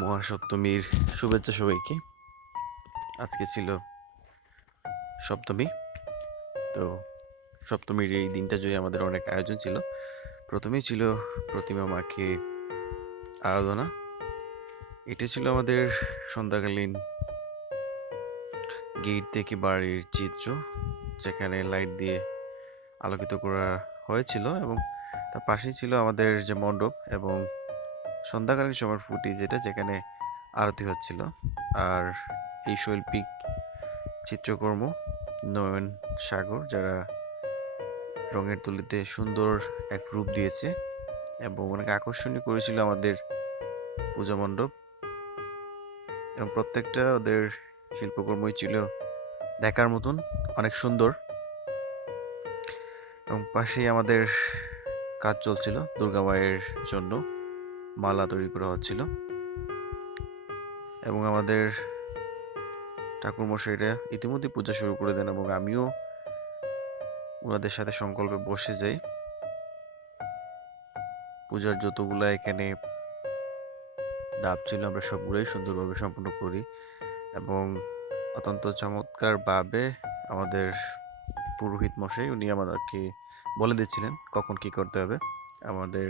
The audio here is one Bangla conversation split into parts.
মহাসপ্তমীর শুভেচ্ছা সবাইকে। আজকে ছিল সপ্তমী। তো সপ্তমীর এই দিনটা জুড়ে আমাদের অনেক আয়োজন ছিল। প্রথমেই ছিল প্রতিমা মাকে আরাধনা। এটা ছিল আমাদের সন্ধ্যাকালীন গেট থেকে বাড়ির চিত্র, যেখানে লাইট দিয়ে আলোকিত করা হয়েছিল, এবং তার পাশেই ছিল আমাদের যে মণ্ডপ এবং সন্ধ্যাকালীন সময়ের ফুটেজ, যেখানে আরতি হচ্ছিল। আর এই শৈল্পিক চিত্রকর্ম নয়ন সাগর, যারা রঙের তুলিতে সুন্দর এক রূপ দিয়েছে এবং অনেক আকর্ষণীয় করেছিল আমাদের পূজা মণ্ডপ। এবং প্রত্যেকটা ওদের শিল্পকর্মই ছিল দেখার মতন, অনেক সুন্দর। এবং পাশেই আমাদের কাজ চলছিল, দুর্গা মায়ের জন্য মালা তৈরি করা হচ্ছিল। এবং আমাদের ঠাকুরমশাইরা ইতিমধ্যে পূজা শুরু করে দেন, এবং আমিও ওনাদের সাথে সংকল্পে বসে যাই। পূজার যতগুলা এখানে ধাপ ছিল, আমরা সবগুলোই সুন্দরভাবে সম্পন্ন করি। এবং অত্যন্ত চমৎকারভাবে আমাদের পুরোহিত মশাই, উনি আমাদেরকে বলে দিচ্ছিলেন কখন কি করতে হবে। আমাদের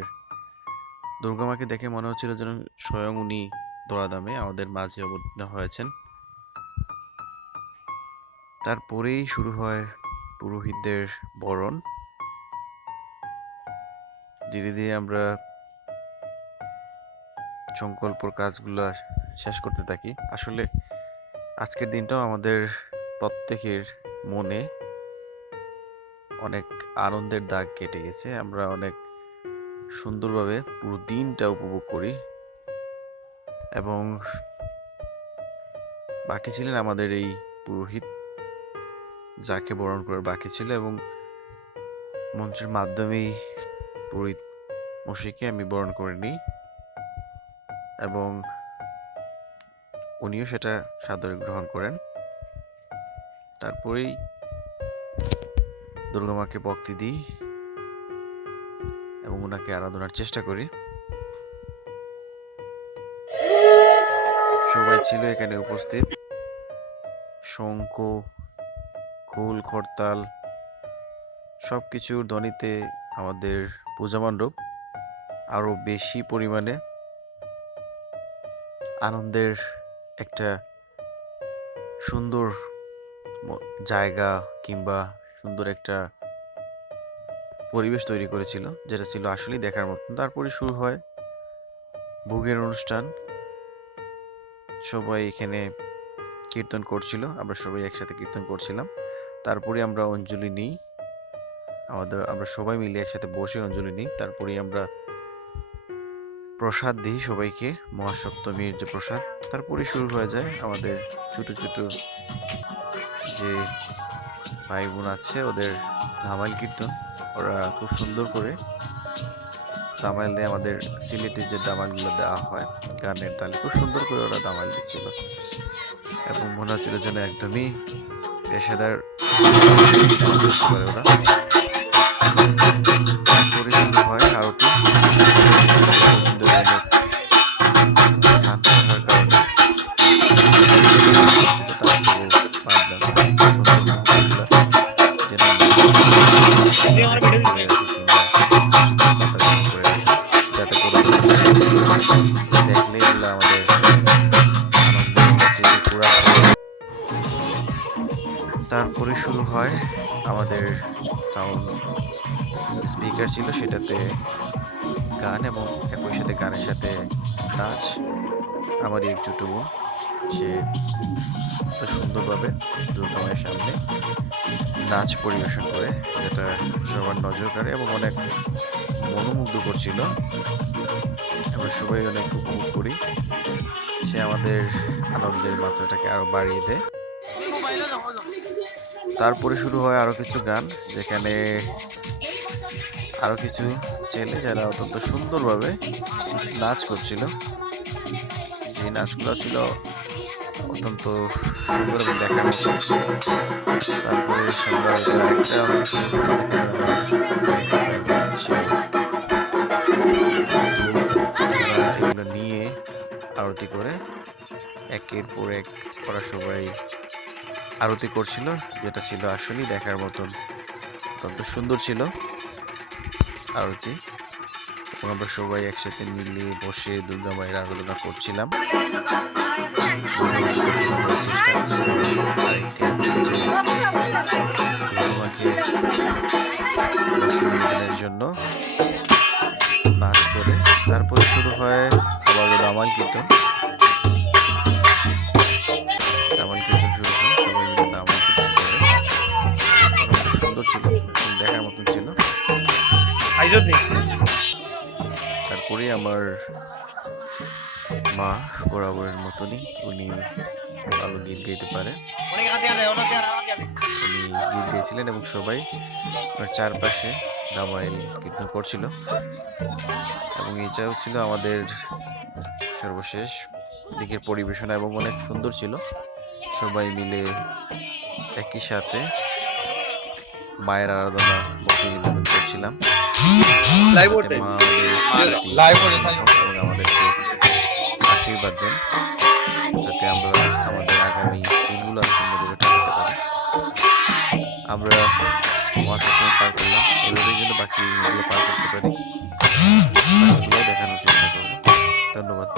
দুর্গা মাকে দেখে মনে হচ্ছিল যেন স্বয়ং উনি দোড়াদামে আমাদের মাঝে অবতীর্ণ হয়েছেন। তারপরেই শুরু হয় পুরোহিতদের বরণ। ধীরে ধীরে আমরা সংকল্পর কাজগুলো শেষ করতে থাকি। আসলে আজকের দিনটাও আমাদের প্রত্যেকের মনে অনেক আনন্দের দাগ কেটে গেছে। আমরা অনেক সুন্দরভাবে পুরো দিনটা উপভোগ করি। এবং বাকি ছিলেন আমাদের এই পুরোহিত, যাকে বরণ করার বাকি ছিল, এবং মঞ্চের মাধ্যমেই পুরোহিত মশাইকে আমি বরণ করে নিই, এবং উনিও সেটা সাদরে গ্রহণ করেন। তারপরেই দুর্গা মাকে ভক্তি দিই এবং ওনাকে আরাধনার চেষ্টা করি। সবাই ছিল এখানে উপস্থিত। শঙ্খ, খোল, করতাল সবকিছুর ধ্বনিতে আমাদের পূজা মণ্ডপ আরো বেশি পরিমাণে আনন্দের একটা সুন্দর জায়গা কিংবা সুন্দর একটা পরিবেশ তৈরি করেছিল, যেটা ছিল আসলেই দেখার মতন। তারপরে শুরু হয় ভোগের অনুষ্ঠান। সবাই এখানে কীর্তন করছিল, আমরা সবাই একসাথে কীর্তন করছিলাম। তারপরে আমরা অঞ্জলি নিই, আমরা সবাই মিলে একসাথে বসে অঞ্জলি নিই। তারপরে আমরা প্রসাদ দিই সবাইকে, মহাসপ্তমীর যে প্রসাদ। তারপরে শুরু হয়ে যায় আমাদের ছোট ছোট যে ভাই বোন আছে, ওদের ধামাইল কীর্তন। ওরা খুব সুন্দর করে দামাইল দেয়। আমাদের সিলেটে যে দামাইলগুলো দেওয়া হয় গানের তালে, খুব সুন্দর করে ওরা দামাইল দিচ্ছিল, এবং মনে হচ্ছিল যেন একদমই পেশাদার করে ওরা। তারপরে শুরু হয় আরতি। গান থাকার কারণে তারপরে শুরু হয় আমাদের সাউন্ড স্পিকার ছিল, সেটাতে গান, এবং একই সাথে গানের সাথে নাচ। আমারই এক ছোট বোন, সে সুন্দরভাবে দুর্গা মায়ের সামনে নাচ পরিবেশন করে, যেটা সবার নজর কাড়ে এবং অনেক মনোমুগ্ধ করছিল। আমরা সবাই অনেক উপভোগ করি। সে আমাদের আনন্দের মাত্রাটাকে আরো বাড়িয়ে দেয়। তারপরে শুরু হয় আরো কিছু গান, যেখানে আরো কিছু ছেলে যারা অত্যন্ত সুন্দরভাবে নাচ করছিল। এই নাচগুলো ছিল অত্যন্ত সুন্দর এবং দেখার মতো। তারপরে সন্ধ্যার একটা অংশ শুরু হয়, যেখানে এগুলো নিয়ে আরতি করে একের পর এক ওরা সবাই আরতি করছিল, যেটা ছিল আসলেই দেখার মতন, অত্যন্ত সুন্দর ছিল আরতি। এবং আমরা সবাই একসাথে মিলে বসে দুর্গা মায়ের আরাধনা করছিলাম। চেষ্টা জন্য নাচ করে তারপরে শুরু হয় আবার দামাল কীর্তন। দামাল কীর্তন শুরু হয়, সবাই মিলে দামাল কীর্তন করে। সুন্দর ছিল, দেখার মতন ছিল। তারপরে আমার মা বরাবরের মতনই উনি ভালো গীত গাইতে পারে, উনি গীত গাইছিলেন এবং সবাই চারপাশে দামাইল কীর্তন করছিল। এবং এটাও ছিল আমাদের সর্বশেষ দিকের পরিবেশনা এবং অনেক সুন্দর ছিল। সবাই মিলে একই সাথে মায়ের আরাধনা ভক্তি নিবেদন করছিলাম। আমাদেরকে আশীর্বাদ দেন যাতে আমরা আমাদের আগামী দিনগুলো সুন্দরভাবে কাটাতে পারি। আমরা মহাসপ্তমী পার করলাম, এভাবে যেন বাকি দিনগুলো পার করতে পারি, দেখানোর চেষ্টা করবো। ধন্যবাদ।